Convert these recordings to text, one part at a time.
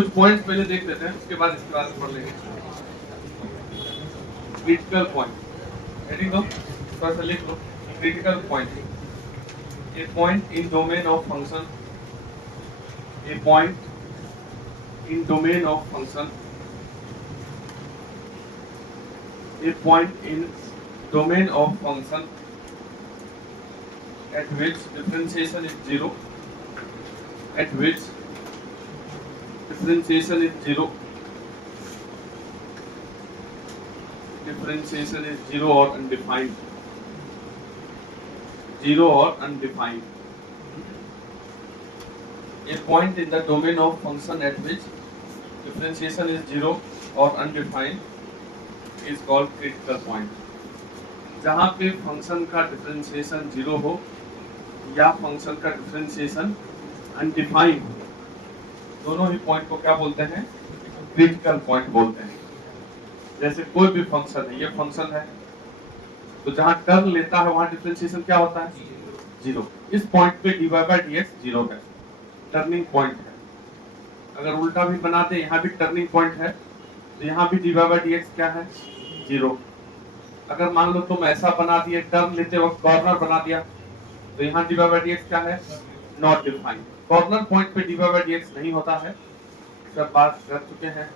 कुछ पॉइंट्स पहले देख लेते हैं, उसके बाद इसके बाद पढ़ लेंगे। क्रिटिकल पॉइंट हेडिंग दो, थोड़ा सा लिख लो। Critical point, a point in domain of function, a point in domain of function, a point in domain of function at which differentiation is zero, at which differentiation is zero, differentiation is zero or undefined, zero or undefined. A point in the domain of function at which differentiation is zero or undefined is called critical point. जहाँ पे function का differentiation zero हो या function का differentiation undefined, दोनों ही point को क्या बोलते हैं? क्रिटिकल पॉइंट बोलते हैं। जैसे कोई भी फंक्शन है, ये फंक्शन है, तो जहां टर्म लेता है वहां डिफरेंशिएशन क्या होता है? जीरो। इस पॉइंट पे dy बाय dx जीरो है, टर्निंग पॉइंट है। अगर उल्टा भी बनाते, यहाँ भी टर्निंग पॉइंट है, तो यहाँ भी dy बाय dx क्या है? जीरो। अगर मान लो तुम ऐसा बना दिए, टर्म लेते वक्त कॉर्नर बना दिया, तो यहाँ dy बाय dx क्या है? Not defined. कॉर्नर पॉइंट पे dy बाय dx नहीं होता है, सब बात कर चुके हैं।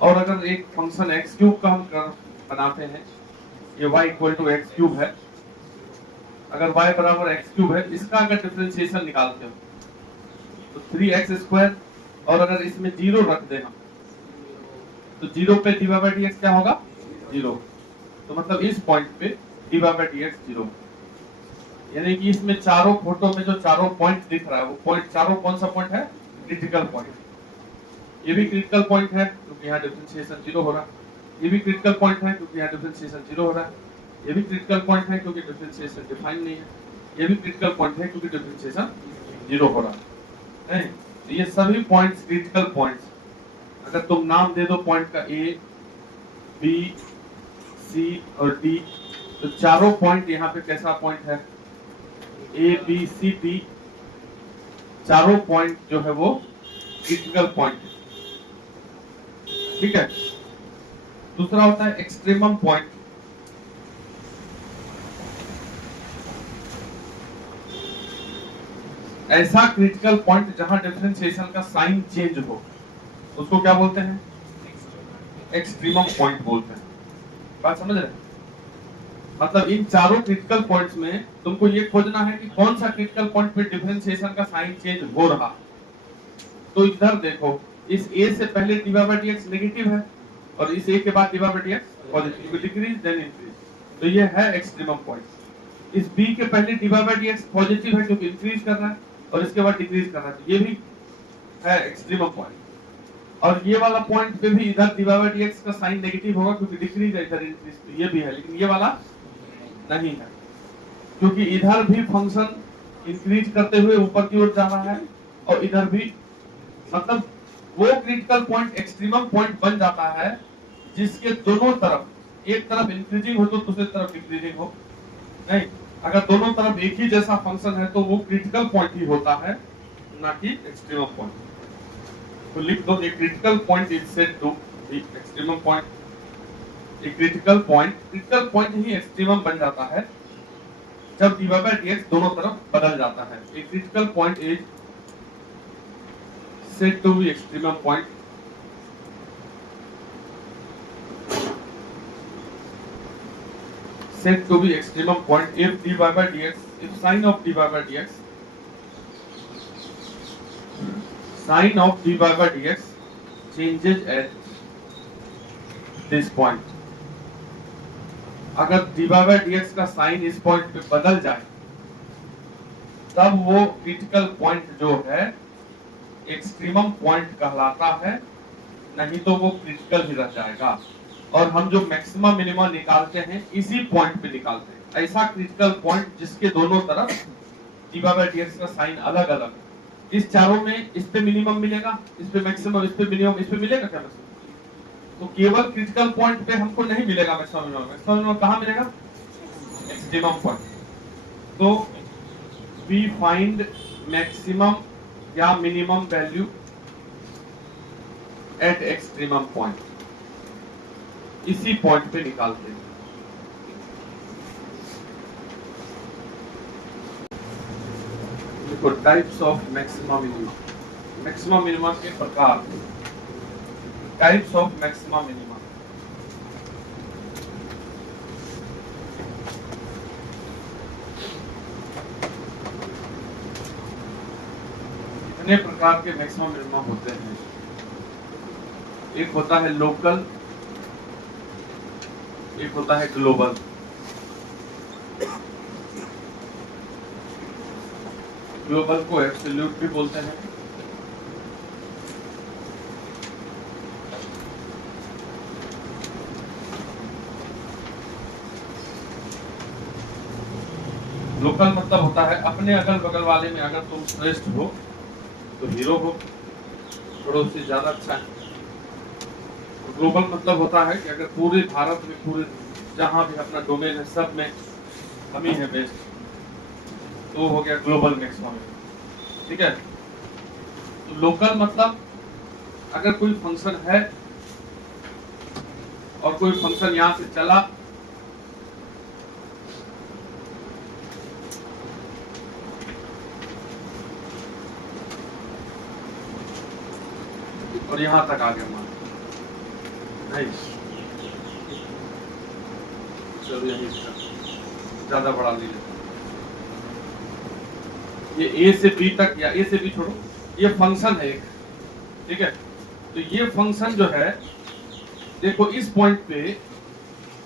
और अगर एक फंक्शन एक्स क्यूब का हम बनाते हैं, ये y equal to x cube है, अगर y बराबर एक्स क्यूब है, इसका अगर डिफरेंशिएशन निकालते हो तो 3x स्क्वायर, और अगर इसमें जीरो रख दे हम, तो जीरो पे dy बाय dx क्या होगा? जीरो। तो मतलब इस पॉइंट पे dy बाय dx जीरो। यानी कि इसमें चारों फोटो में जो चारों पॉइंट दिख रहा है, वो पॉइंट चारों कौन सा पॉइंट है? Critical point. ये भी क्रिटिकल पॉइंट है क्योंकि यहाँ डिफरेंशिएशन जीरो हो रहा है, ये भी क्रिटिकल पॉइंट है क्योंकि यहाँ डिफरेंशिएशन जीरो हो रहा है, ये भी क्रिटिकल पॉइंट है क्योंकि डिफरेंशिएशन डिफाइन नहीं है, ये भी क्रिटिकल पॉइंट है क्योंकि डिफरेंशिएशन जीरो हो रहा है। तो ये सभी पॉइंट्स क्रिटिकल पॉइंट्स। अगर तुम नाम दे दो पॉइंट का A, B, C और D, तो चारों पॉइंट यहाँ पे कैसा पॉइंट है? A, B, C, D, चारों पॉइंट जो है वो क्रिटिकल पॉइंट है। ठीक है। दूसरा होता है एक्सट्रीमम पॉइंट। ऐसा क्रिटिकल पॉइंट जहां डिफरेंशिएशन का साइन चेंज हो, उसको क्या बोलते हैं? एक्सट्रीमम पॉइंट बोलते हैं। बात समझ रहे? मतलब इन चारों क्रिटिकल पॉइंट्स में तुमको ये खोजना है कि कौन सा क्रिटिकल पॉइंट पे डिफरेंशिएशन का साइन चेंज हो रहा। तो इधर देखो, इस a से पहले dy बाय dx नेगेटिव है और इस a के बाद dy by dx positive, decrease then increase, तो ये है एक्सट्रीमम पॉइंट। इस b के पहले dy बाय dx पॉजिटिव है क्योंकि इंक्रीज कर रहा है, और इसके बाद डिक्रीज कर रहा है, तो ये भी है एक्सट्रीमम पॉइंट। और ये वाला पॉइंट पे भी इधर dy बाय dx का साइन नेगेटिव होगा क्योंकि डिक्रीज है, इधर इंक्रीज, तो ये भी है, लेकिन ये वाला नहीं है क्योंकि इधर भी फंक्शन इंक्रीज करते हुए ऊपर की ओर जा रहा है और इधर भी। मतलब वो क्रिटिकल पॉइंट एक्सट्रीमम पॉइंट बन जाता है जिसके दोनों तरफ, एक तरफ इंक्रीजिंग हो तो दूसरी तरफ डिक्रीजिंग हो। नहीं, अगर दोनों तरफ एक ही जैसा फंक्शन है तो वो क्रिटिकल पॉइंट ही होता है, ना कि एक्सट्रीमम पॉइंट। तो लिख दो, a critical point is said to be extremum point. एक क्रिटिकल पॉइंट ही एक्सट्रीमम बन जाता है जब dy बाय dx दोनों तरफ बदल जाता है। एक critical point is said to be extremum point said to be extremum point if dy by dx, if sin of dy by dx, sin of dy by dx changes at this point। अगर dy by dx का sign इस point पे बदल जाए तब वो critical point जो है एक्सट्रीमम पॉइंट कहलाता है, नहीं तो वो क्रिटिकल ही रह जाएगा। और हम जो मैक्सिमम मिनिमम निकालते हैं इसी पॉइंट पे निकालते हैं। ऐसा क्रिटिकल पॉइंट जिसके दोनों तरफ dy बाय dx का साइन अलग अलग, इस चारों में इस पे मिनिमम मिलेगा, इस पे मैक्सिमम, इस पे मिनिमम, इस पे मिलेगा क्या मैक्सिमम? तो केवल क्रिटिकल पॉइंट पे हमको नहीं मिलेगा मैक्सिमम मिनिमम। मैक्सिमम मिनिमम कहाँ मिलेगा? Extremum point. तो वी फाइंड मैक्सिमम या minimum value at extremum point, इसी पॉइंट पे निकालते हैं। देखो types of maxima minima, maxima minima के प्रकार, टाइप्स ऑफ मैक्सिमा मिनिमा। कितने प्रकार के मैक्सिमा मिनिमा होते हैं? एक होता है लोकल, एक होता है ग्लोबल। ग्लोबल को एब्सोल्यूट भी बोलते हैं, लोकल मतलब होता है अपने अगल बगल वाले में अगर तुम श्रेष्ठ हो तो हीरो हो, पड़ोसी ज्यादा अच्छा है। ग्लोबल मतलब होता है कि अगर पूरे भारत में, पूरे जहां भी अपना डोमेन है, सब में हम ही है बेस्ट, तो हो गया ग्लोबल मैक्सिमा। ठीक है। तो लोकल मतलब अगर कोई फंक्शन है और कोई फंक्शन यहां से चला और यहां तक आ गया, मान नहीं, चलो यही ज्यादा बड़ा नहीं लेता, ये ए से बी तक, या ए से बी छोड़ो, ये फंक्शन है एक। ठीक है। तो ये फंक्शन जो है, देखो इस पॉइंट पे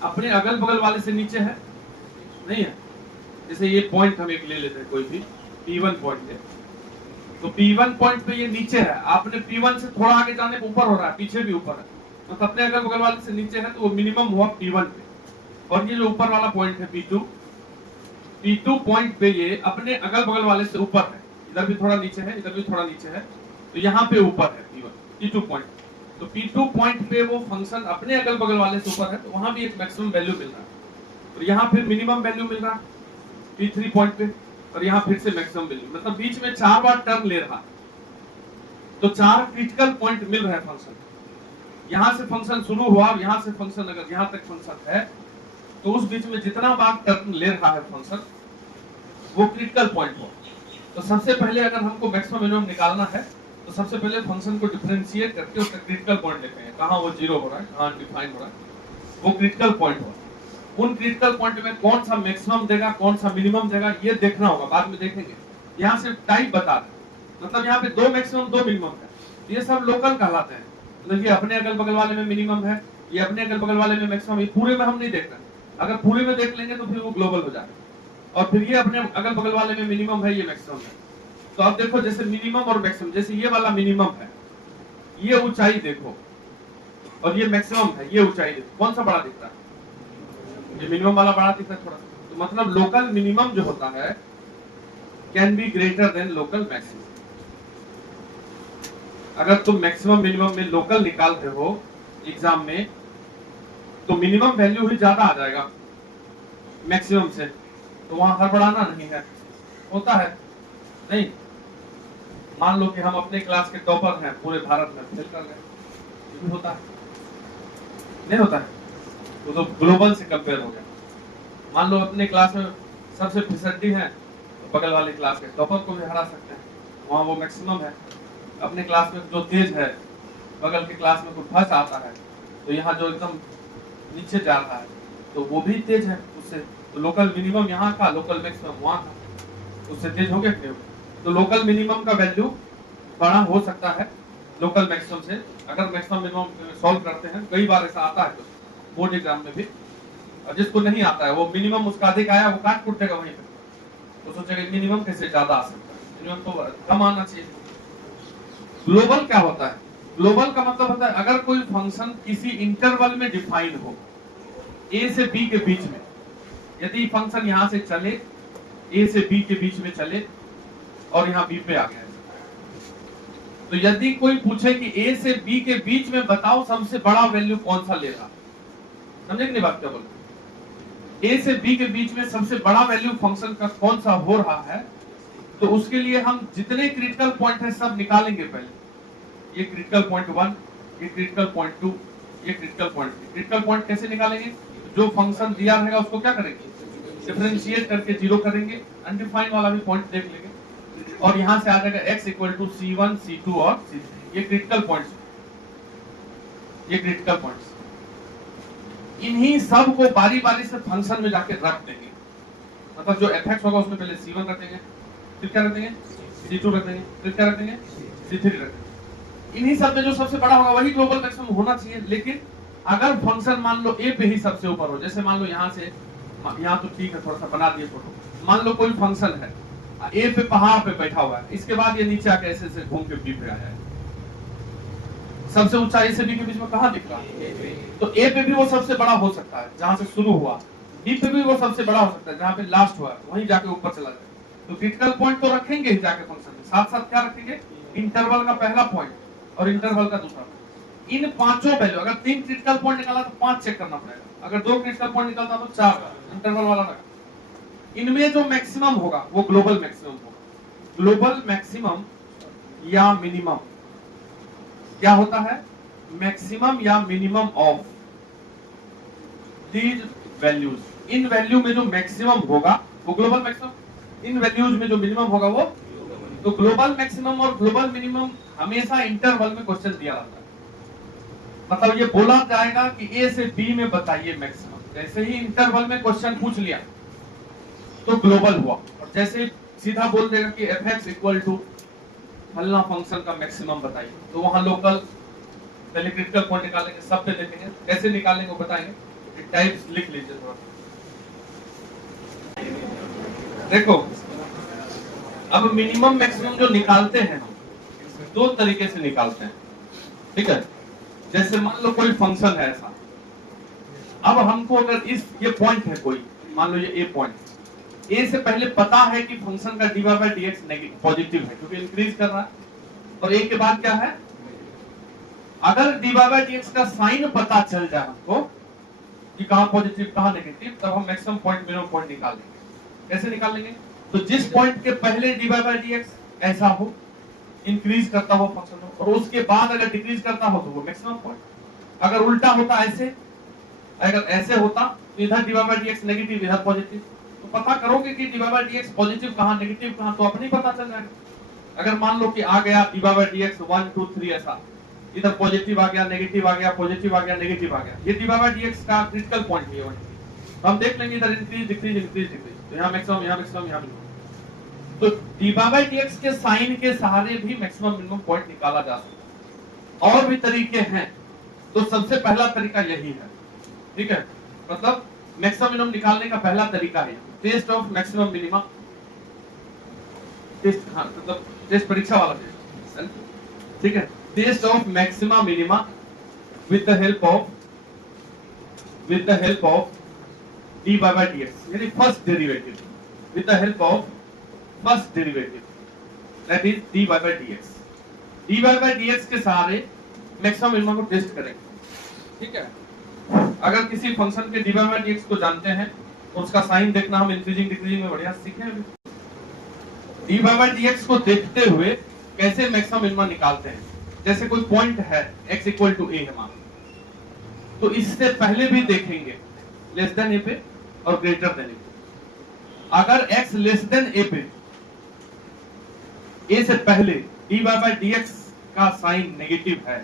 अपने अगल बगल वाले से नीचे है, नहीं है। जैसे ये पॉइंट हम एक ले लेते हैं, कोई भी P1 पॉइंट है, तो P1 पॉइंट पे ये नीचे है, आपने P1 से थोड़ा आगे जाने पे ऊपर हो रहा है, पीछे भी ऊपर है, तो अपने अगल बगल वाले से नीचे है, तो वो मिनिमम हुआ P1 पे। और ये जो ऊपर वाला पॉइंट है P2 पॉइंट पे ये अपने अगल बगल वाले से ऊपर है, इधर भी थोड़ा नीचे है, इधर भी थोड़ा नीचे है, तो यहाँ पे ऊपर है P2 पॉइंट। तो P2 पॉइंट पे वो फंक्शन अपने अगल बगल वाले से ऊपर है, तो वहां भी एक मैक्सिमम वैल्यू मिल रहा है, और यहाँ फिर मिनिमम वैल्यू मिल रहा है P3 पॉइंट पे, और यहाँ फिर से मैक्सिमम वैल्यू, मतलब बीच में 4 बार टर्न ले रहा है, तो 4 क्रिटिकल पॉइंट मिल रहे हैं फंक्शन। यहां से फंक्शन शुरू हुआ, यहां से फंक्शन अगर यहां तक फंक्शन है, तो उस बीच में जितना बार टर्न ले रहा है फंक्शन, वो क्रिटिकल पॉइंट हो। तो सबसे पहले अगर हमको मैक्सिमम मिनिमम निकालना है, तो सबसे पहले फंक्शन को डिफरेंशिएट करके उसका क्रिटिकल पॉइंट देखेंगे, कहां वो जीरो हो रहा है, कहां अनडिफाइंड हो रहा है, वो क्रिटिकल पॉइंट हो। उन क्रिटिकल पॉइंट में कौन सा मैक्सिमम देगा, कौन सा मिनिमम देगा, ये देखना होगा, बाद में देखेंगे। यहाँ से टाइप बता दें, मतलब यहाँ पे 2 मैक्सिमम 2 मिनिमम है, तो ये सब लोकल कहलाते हैं। मतलब ये अपने अगल बगल वाले में मिनिमम है, ये अपने अगल बगल वाले में मैक्सिमम, ये पूरे में हम नहीं देख रहे। अगर पूरे में देख लेंगे तो फिर वो ग्लोबल हो जाएगा। और फिर ये अपने अगल बगल वाले में मिनिमम है, ये मैक्सिमम है। तो अब देखो जैसे मिनिमम और मैक्सिमम, जैसे ये वाला मिनिमम है, ये ऊंचाई देखो, और ये मैक्सिमम है, ये ऊंचाई देखो, कौन सा बड़ा दिख रहा है? ये मिनिमम वाला बड़ा दिख रहा है थोड़ा। तो मतलब लोकल मिनिमम जो होता है can be greater than local maximum. अगर तुम मैक्सिमम मिनिमम में लोकल निकालते हो एग्जाम में, तो मिनिमम वैल्यू ही ज्यादा आ जाएगा मैक्सिमम से, तो वहां हड़बड़ाना नहीं है। होता है नहीं, मान लो कि हम अपने क्लास के टॉपर हैं, पूरे भारत में फेल कर गए, होता है नहीं होता है, वो तो ग्लोबल से कंपेयर हो गया। मान लो अपने क्लास में सबसे फिसड्डी है, तो बगल वाले क्लास के टॉपर को भी हरा सकते हैं, वहां वो मैक्सिमम है। अपने क्लास में जो तेज है, बगल के क्लास में कोई फर्स्ट आता है, तो यहाँ जो एकदम नीचे जा रहा है, तो वो भी तेज है उससे, तो लोकल मिनिमम यहाँ का, लोकल मैक्सिमम वहाँ का, उससे तेज हो गया क्यों? तो लोकल मिनिमम का वैल्यू बड़ा हो सकता है लोकल मैक्सिमम से, अगर मैक्सिमम मिनिमम सॉल्व करते हैं। कई बार ऐसा आता है तो बोर्ड एग्जाम में भी, और जिसको नहीं आता है वो मिनिमम उसका अधिक आया, वो काट कुट देगा वहीं पे, तो सोचेगा मिनिमम कैसे ज्यादा आ सकता है, मिनिमम तो कम आना चाहिए। ग्लोबल क्या होता है? ग्लोबल का मतलब होता है अगर कोई फंक्शन किसी इंटरवल में डिफाइन हो, ए से बी के बीच में, यदि फंक्शन यहां से चले, ए से बी के बीच में चले और यहाँ बी पे आ गया, तो यदि कोई पूछे कि ए से बी के बीच में बताओ सबसे बड़ा वैल्यू कौन सा लेगा, समझे कि नहीं बात क्या बोल? ए से बी के बीच में सबसे बड़ा वैल्यू फंक्शन का कौन सा हो रहा है, तो उसके लिए हम जितने क्रिटिकल पॉइंट है सब निकालेंगे पहले। ये क्रिटिकल पॉइंट 1, ये क्रिटिकल पॉइंट 2, ये क्रिटिकल पॉइंट। क्रिटिकल पॉइंट कैसे निकालेंगे? जो फंक्शन दिया रहेगा उसको क्या करेंगे? डिफरेंशिएट करके जीरो करेंगे। अनडिफाइंड वाला भी पॉइंट देख लेंगे और यहां से आ जाएगा x equal to c1 c2 और c3। ये क्रिटिकल पॉइंट्स, ये क्रिटिकल पॉइंट्स। इन्हीं सब को बारी बारी से फंक्शन में जाके रख देंगे। मतलब जो fx होगा उसमें पहले c1 रखेंगे, फिर क्या रखेंगे? c2 रखेंगे, फिर क्या रखेंगे? c3 रखेंगे। इन्हीं सब में जो सबसे बड़ा होगा वही ग्लोबल मैक्सिमम होना चाहिए। लेकिन अगर फंक्शन मान लो a पे ही सबसे ऊपर हो, जैसे मान लो यहाँ से, यहाँ तो ठीक है थोड़ा सा बना दिए फोटो, मान लो कोई फंक्शन है a पे पहाड़ पे बैठा हुआ है, इसके बाद ये नीचे आके ऐसे ऐसे घूम के b पे आया है। सबसे ऊंचा a से b के बीच में कहाँ दिख रहा है? तो a पे भी वो सबसे बड़ा हो सकता है जहां से शुरू हुआ, b पे भी वो सबसे बड़ा हो सकता है जहां पे लास्ट हुआ, वहीं जाके ऊपर चला जाए। तो क्रिटिकल पॉइंट तो रखेंगे ही जाके फंक्शन में, साथ साथ क्या रखेंगे? इंटरवल का पहला पॉइंट और इंटरवल का दूसरा पॉइंट। इन पांचों वैल्यू, अगर 3 क्रिटिकल पॉइंट निकाला तो 5 चेक करना पड़ेगा, अगर 2 क्रिटिकल पॉइंट निकलता तो 4 इंटरवल वाला रखा। इनमें जो मैक्सिमम होगा वो ग्लोबल मैक्सिमम होगा। ग्लोबल मैक्सिमम या मिनिमम क्या होता है? मैक्सिमम या minimum of these values. In value में जो मैक्सिमम होगा वो ग्लोबल मैक्सिमम, इन वैल्यूज में जो मिनिमम होगा वो। तो ग्लोबल मैक्सिमम और ग्लोबल मिनिमम हमेशा इंटरवल में क्वेश्चन दिया जाता है। मतलब ये बोला जाएगा कि ए से बी में बताइए मैक्सिमम, जैसे ही इंटरवल में क्वेश्चन पूछ लिया तो ग्लोबल हुआ। और जैसे सीधा बोल देगा कि fx इक्वल टू फलना फंक्शन का मैक्सिमम बताइए, तो वहां लोकल पहले क्रिटिकल पॉइंट निकालेंगे, सब पे देखेंगे, कैसे निकालेंगे वो बताएंगे। टाइप्स लिख लीजिए थोड़ा। देखो अब मिनिमम मैक्सिमम जो निकालते हैं हम 2 तरीके से निकालते हैं, ठीक है। जैसे मान लो कोई फंक्शन है ऐसा, अब हमको अगर ये पॉइंट है कोई, मान लो ये ए पॉइंट, ए से पहले पता है कि फंक्शन का dy by dx negative positive है क्योंकि इंक्रीज कर रहा है, और ए के बाद क्या है? अगर dy बाय dx का साइन पता चल जाए हमको कि कहां पॉजिटिव कहां नेगेटिव, तब हम मैक्सिमम पॉइंट मिनिमम पॉइंट निकाल लेंगे। कैसे निकालेंगे? तो जिस पॉइंट के पहले dy बाय dx ऐसा हो, इंक्रीज करता हो फंक्शन हो, और उसके बाद अगर डिक्रीज करता हो तो वो मैक्सिमम पॉइंट। अगर उल्टा होता ऐसे, अगर ऐसे होता तो इधर dy बाय dx नेगेटिव इधर पॉजिटिव, तो पता करोगे कि dy बाय dx पॉजिटिव कहां नेगेटिव कहां, तो अपने ही पता चल जाएगा। अगर मान लो कि आ गया dy बाय dx 1 2 3 ऐसा, इधर पॉजिटिव आ गया, नेगेटिव आ गया, पॉजिटिव आ गया, नेगेटिव आ गया, ये dy बाय dx का क्रिटिकल पॉइंट है। तो हम देख लेंगे इधर इंक्रीज डिक्रीज इंक्रीज डिक्रीज, तो यहां मैक्सिमम यहां मैक्सिमम यहां मिनिमम। तो dy बाय dx के साइन के सहारे भी मैक्सिमम मिनिमम पॉइंट निकाला जा सकता है। और भी तरीके हैं, तो सबसे पहला तरीका यही है, ठीक है। मतलब मैक्सिमम मिनिमम निकालने का पहला तरीका है test of maximum minimum. Test, हाँ मतलब टेस्ट परीक्षा वाला टेस्ट, ठीक है। Test of maxima minima with the help of dy by dx, यानी first derivative, with the help of first derivative, that is dy by dx। dy by dx के सहारे maximum minimum को test करेंगे, ठीक है। अगर किसी फंक्शन के dy बाय dx को जानते हैं तो उसका साइन देखना हम इंक्रीजिंग डिक्रीजिंग में बढ़िया सीखे हैं। dy बाय dx को देखते हुए कैसे मैक्सिमम मिनिमम निकालते हैं। जैसे कोई पॉइंट है x इक्वल टू a है मान, तो इससे पहले भी देखेंगे लेस देन a पे और ग्रेटर देन a पे। अगर x लेस देन a पे, a से पहले dy बाय dx का साइन नेगेटिव है,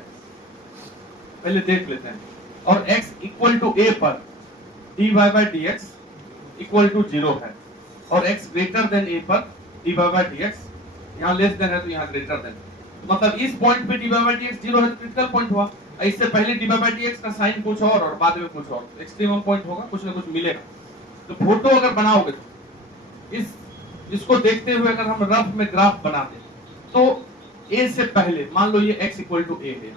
पहले देख लेते हैं, और x इक्वल टू a पर dy by dx equal to 0 है, और x ग्रेटर देन a पर dy बाय dx, यहाँ लेस देन है तो यहाँ ग्रेटर देन, मतलब इस पॉइंट पे dy बाय dx 0 है तो क्रिटिकल पॉइंट हुआ। इससे पहले dy बाय dx का साइन कुछ और बाद में कुछ और, एक्सट्रीमम पॉइंट होगा, कुछ ना कुछ मिलेगा। तो फोटो अगर बनाओगे तो इसको देखते हुए अगर हम रफ में ग्राफ बना दें, तो a से पहले मान लो ये x इक्वल टू a है,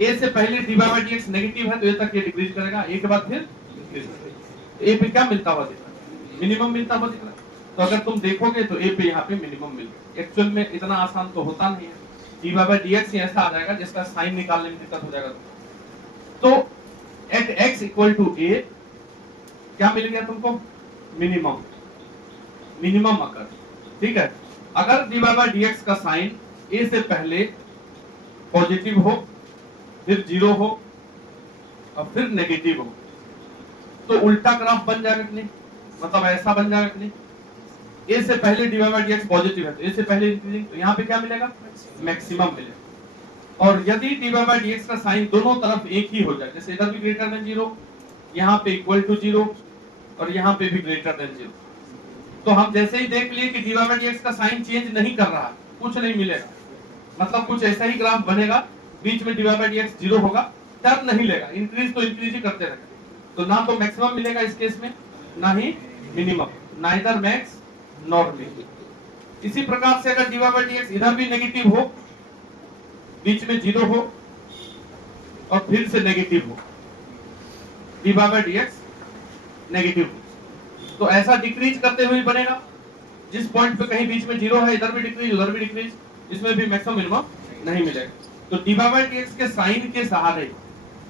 a से पहले dy बाय dx नेगेटिव है तो a तक ये डिक्रीज करेगा, a के बाद फिर a पे क्या मिलता हुआ दिख रहा है? मिनिमम मिलता हुआ दिख रहा है। तो अगर तुम देखोगे तो a पे यहाँ पे मिनिमम मिल गया। एक्चुअल में इतना आसान तो होता नहीं है, dy बाय dx ही ऐसा आ जाएगा जिसका साइन निकालने में दिक्कत हो जाएगा। तो at x equal to a क्या मिल गया तुमको? मिनिमम, मिनिमम अगर, ठीक है। अगर dy बाय dx का साइन a से पहले पॉजिटिव हो फिर 0 हो और फिर नेगेटिव हो, तो उल्टा ग्राफ बन जाएगा कि नहीं, मतलब ऐसा बन जाएगा कि नहीं। ए से पहले dy बाय dx पॉजिटिव है तो ए से पहले इंक्रीजिंग, तो यहाँ पे क्या मिलेगा, मैक्सिमम मिलेगा। और यदि dy बाय dx का साइन दोनों तरफ एक ही हो जाए, जैसे इधर भी ग्रेटर देन 0, यहाँ पे इक्वल टू 0 और यहाँ पे भी ग्रेटर देन 0, तो हम जैसे ही देख लिए कि dy बाय dx का साइन चेंज नहीं कर रहा, कुछ नहीं मिलेगा, मतलब कुछ ऐसा ही ग्राफ बनेगा, बीच में dy बाय dx 0 होगा, टर्न नहीं लेगा, इंक्रीज तो इंक्रीज ही करते रहेगा, तो ना तो मैक्सिमम मिलेगा इस केस में, ना ही minimum, neither max nor minimum. इसी प्रकार से अगर dy बाय dx इधर भी नेगेटिव हो, बीच में 0 हो और फिर से नेगेटिव हो, dy बाय dx नेगेटिव हो, तो ऐसा डिक्रीज करते हुए बनेगा, जिस पॉइंट पे कहीं बीच में 0 है, इधर भी डिक्रीज उधर भी डिक्रीज, इसमें भी मैक्सिमम मिनिमम नहीं मिलेगा। तो dy बाय dx के साइन के सहारे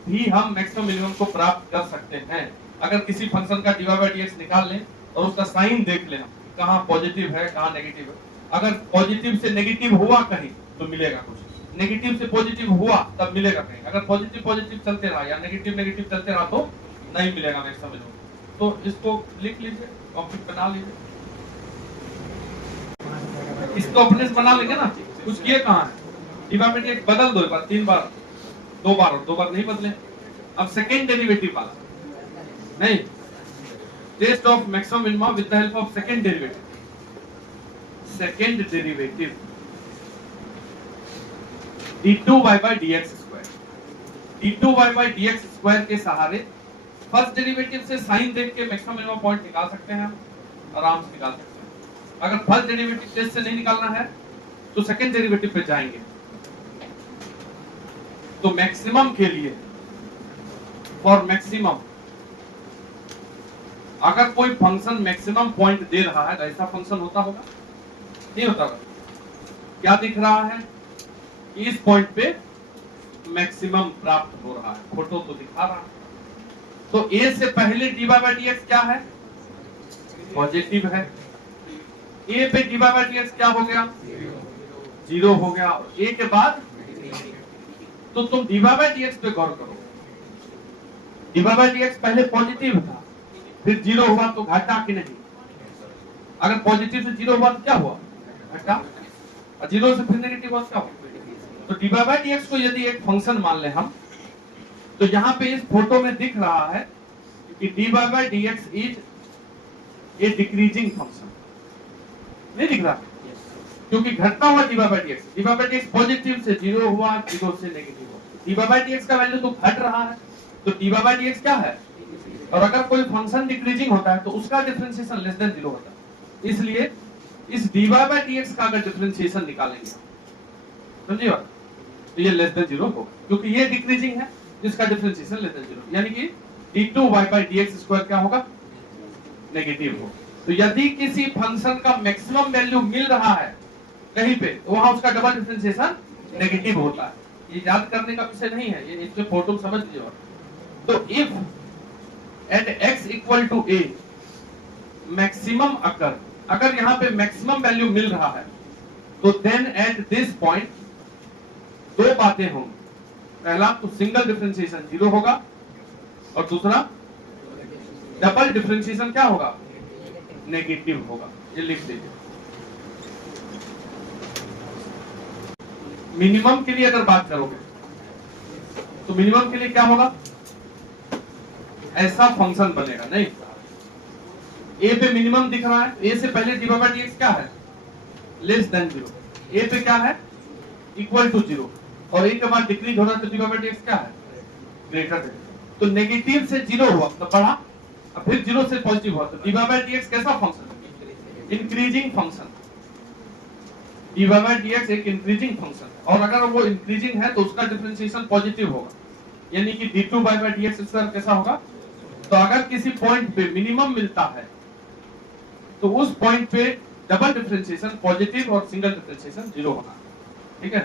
भी हम मैक्सिमम मिनिमम को प्राप्त कर सकते हैं। अगर किसी फंक्शन का dy बाय dx निकाल लें और उसका साइन देख लें कहाँ पॉजिटिव है कहाँ नेगेटिव है, अगर पॉजिटिव से नेगेटिव हुआ कहीं तो मिलेगा कुछ, नेगेटिव से पॉजिटिव हुआ तब मिलेगा कहीं, अगर पॉजिटिव पॉजिटिव चलते रहा या नेगेटिव नेगेटिव चलते रहा तो नहीं मिलेगा मैक्सिमम मिनिमम। तो इसको लिख लीजिए, टॉपिक बना लीजिए, इसको अपने से बना लेंगे ना, कुछ किए कहाँ है, dy बाय dx बदल दो, एक बार 3 बार, 2 बार नहीं बदले। अब सेकेंड डेरिवेटिव वाला नहीं, test of maximum minimum with the help of second derivative, second derivative d2y by dx square, d2y by dx square के सहारे फर्स्ट डेरिवेटिव से साइन देख के मैक्सिमम मिनिमम पॉइंट निकाल सकते हैं, आराम से निकाल सकते हैं। अगर फर्स्ट डेरिवेटिव टेस्ट से नहीं निकालना है तो सेकेंड डेरिवेटिव पे जाएंगे। तो मैक्सिमम के लिए, फॉर मैक्सिमम, अगर कोई फंक्शन मैक्सिमम पॉइंट दे रहा है तो ऐसा फंक्शन होता होगा, नहीं होता होगा, क्या दिख रहा है, इस पॉइंट पे मैक्सिमम प्राप्त हो रहा है, फोटो तो दिखा रहा है। तो a से पहले dy बाय dx क्या है, पॉजिटिव है, a पे dy बाय dx क्या हो गया, 0 हो गया, a के बाद, तो तुम dy बाय dx पे गौर करो, dy बाय dx पहले पॉजिटिव था, फिर 0 हुआ तो घटा कि नहीं, अगर पॉजिटिव से 0 हुआ तो क्या हुआ, घटा, और 0 से फिर नेगेटिव हुआ तो क्या हुआ। तो dy बाय dx को यदि एक फंक्शन मान ले हम, तो यहाँ पे इस फोटो में दिख रहा है कि dy by dx is a decreasing function, नहीं दिख रहा, क्योंकि घटता हुआ dy बाय dx पॉजिटिव से 0 हुआ, 0 से नेगेटिव हुआ, dy बाय dx का वैल्यू तो घट रहा है, तो dy बाय dx क्या है, और अगर कोई फंक्शन डिक्रीजिंग होता है तो उसका डिफरेंशिएशन लेस देन 0 होता है, इसलिए इस dy बाय dx का अगर डिफरेंशिएशन निकालेंगे, समझिए बात, तो ये लेस देन 0 होगा, क्योंकि ये डिक्रीजिंग है जिसका डिफरेंशिएशन लेस देन 0, यानी कि d2y बाय dx स्क्वायर क्या होगा, नेगेटिव हो। तो यदि किसी फंक्शन का मैक्सिमम वैल्यू मिल रहा है कहीं पे, तो वहां उसका डबल डिफरेंशिएशन नेगेटिव होता है, ये याद करने का विषय नहीं है, ये इसके फोटो समझ लीजिए। तो if at x equal to a maximum occur, अगर यहाँ पे मैक्सिमम वैल्यू मिल रहा है तो देन एट दिस पॉइंट दो बातें होंगी, पहला तो सिंगल डिफरेंशिएशन 0 होगा और दूसरा डबल डिफरेंशिएशन क्या होगा, नेगेटिव होगा, ये लिख दीजिए। मिनिमम के लिए अगर बात करोगे तो मिनिमम के लिए क्या होगा, ऐसा फंक्शन बनेगा, नहीं a पे मिनिमम दिख रहा है, a से पहले dy बाय dx क्या है, लेस देन 0, a पे क्या है, इक्वल टू 0, और a के बाद डिक्रीज हो रहा है तो dy बाय dx क्या है, ग्रेटर देन, तो नेगेटिव से 0 हुआ तो बढ़ा, और फिर 0 से पॉजिटिव हुआ तो dy बाय dx कैसा function, increasing function, dy by dx एक इंक्रीजिंग फंक्शन है, और अगर वो इंक्रीजिंग है तो उसका डिफरेंशिएशन पॉजिटिव होगा, यानी कि d2 बाय dx स्क्वायर कैसा होगा। तो अगर किसी पॉइंट पे मिनिमम मिलता है तो उस पॉइंट पे डबल डिफरेंशिएशन पॉजिटिव और सिंगल डिफरेंशिएशन 0 होना, ठीक है।